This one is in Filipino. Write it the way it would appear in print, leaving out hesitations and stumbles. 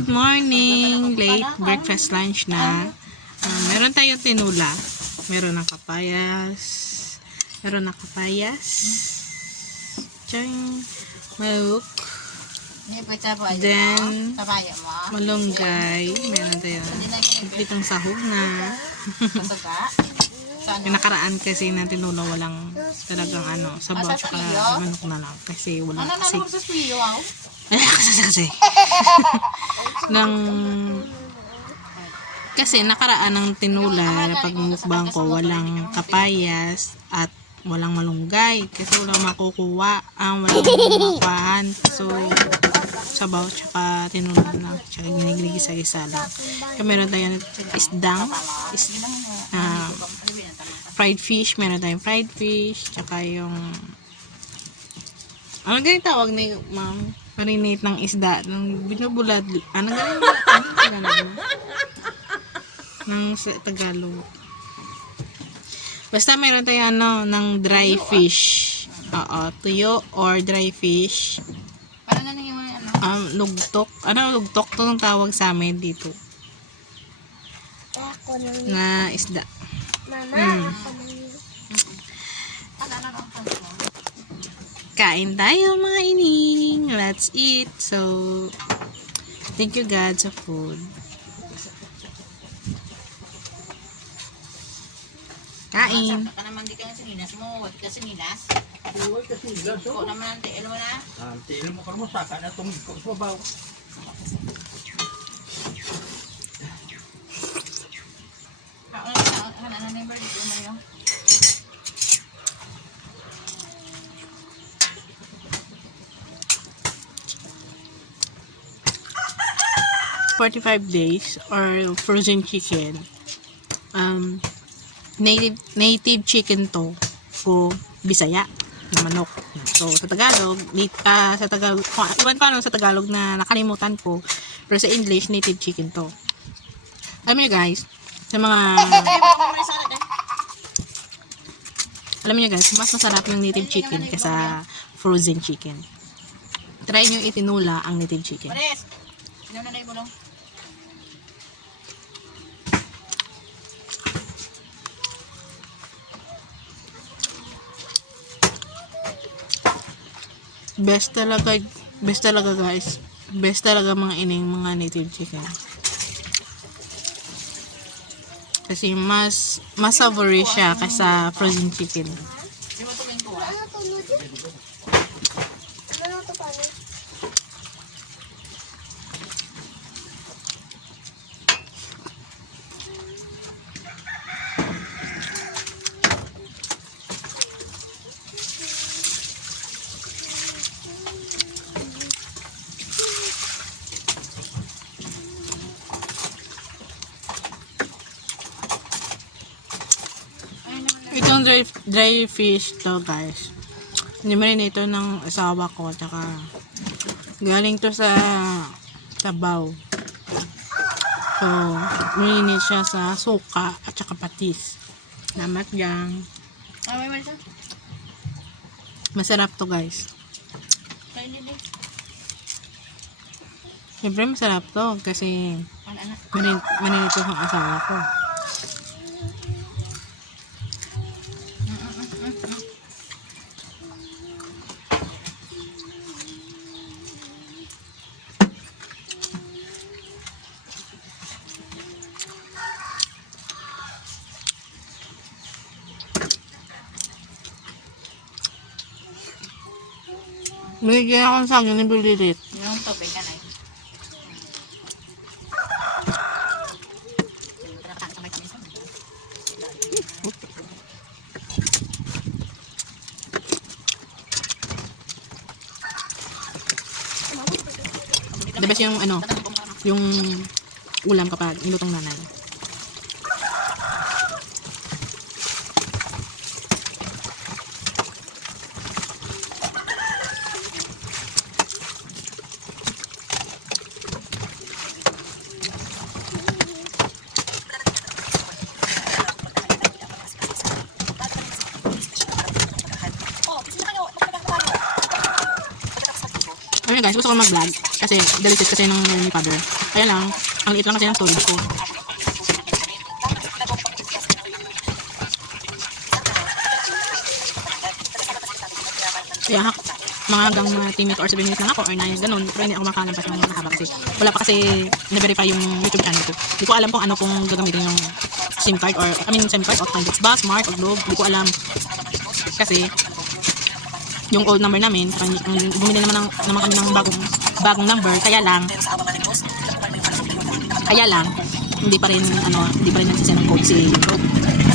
good morning. Late breakfast lunch na. Meron tayong tinula. Meron ng kapayas. Chang milk. Then, malunggay. Meron tayong kompletong sahog na. Yung nakaraan kasi na tinula walang talagang sabaw tsaka manok na lang. Kasi wala kasi nakaraan ng tinula pag mukbang ko walang kapayas at walang malunggay kasi walang makukuha walang makuhaan, so sabaw tsaka tinula na tsaka ginigisa-gisa lang. Kaya meron tayong fried fish, meron tayong fried fish tsaka yung ganyan tawag na yung marinate ng isda ng binubulad ng Tagalog. Basta meron tayong ng dry fish. Tuyo or dry fish. Lugtok. Lugtok to ang tawag sa amin dito. Na isda. Kain tayo mga ining. Let's eat. So, thank you God sa food. Kain. Ka naman di ka sinilas mo. Wag ka sinilas. Huwag ka sinilas. Ko naman ang tiil mo na. Tiil mo ka mo. Saka na itong ko sa babaw. Ano na yung barbecue mo yun? 45 days or frozen chicken. Native chicken to o Bisaya na manok. So sa Tagalog, iwan pa sa Tagalog na nakalimutan ko, pero sa English native chicken to. Alam niyo guys, mas masarap yung native chicken kaysa frozen chicken. Try nyo itinula ang native chicken. Ano na yung bulong? Best talaga guys. Best talaga mga ining mga native chicken. Kasi mas savory siya kaysa frozen chicken. Itong dry fish to guys, nimarin ito ng asawa ko, tsaka galing to sa Tabaw. So marinate siya sa suka at tsaka patis. Namat yang masarap to guys. Siyempre masarap to kasi marinate ito ng asawa ko. Binigyan ako sa akin ni Bililit. Yung tubig ka na eh. The best yung ulam kapag nilutong nanay. Ayun guys, gusto ko mag-vlog. Kasi delicious kasi nung ni father. Kaya lang, ang liit lang kasi ng storage ko. Kaya mga hanggang 10 minutes or 7 minutes lang ako or 9, ganun. Pero hindi ako makalampas ng mahaba kasi wala pa kasi na-verify yung YouTube channel ko. Hindi ko alam kung ano kung gagamitin yung SIM card or, SIM card o Kindix ba, Smart o Globe. Hindi ko alam. Kasi yung old number namin, bumili naman kami ng bagong number, kaya lang hindi pa rin nagsisend ng code si YouTube.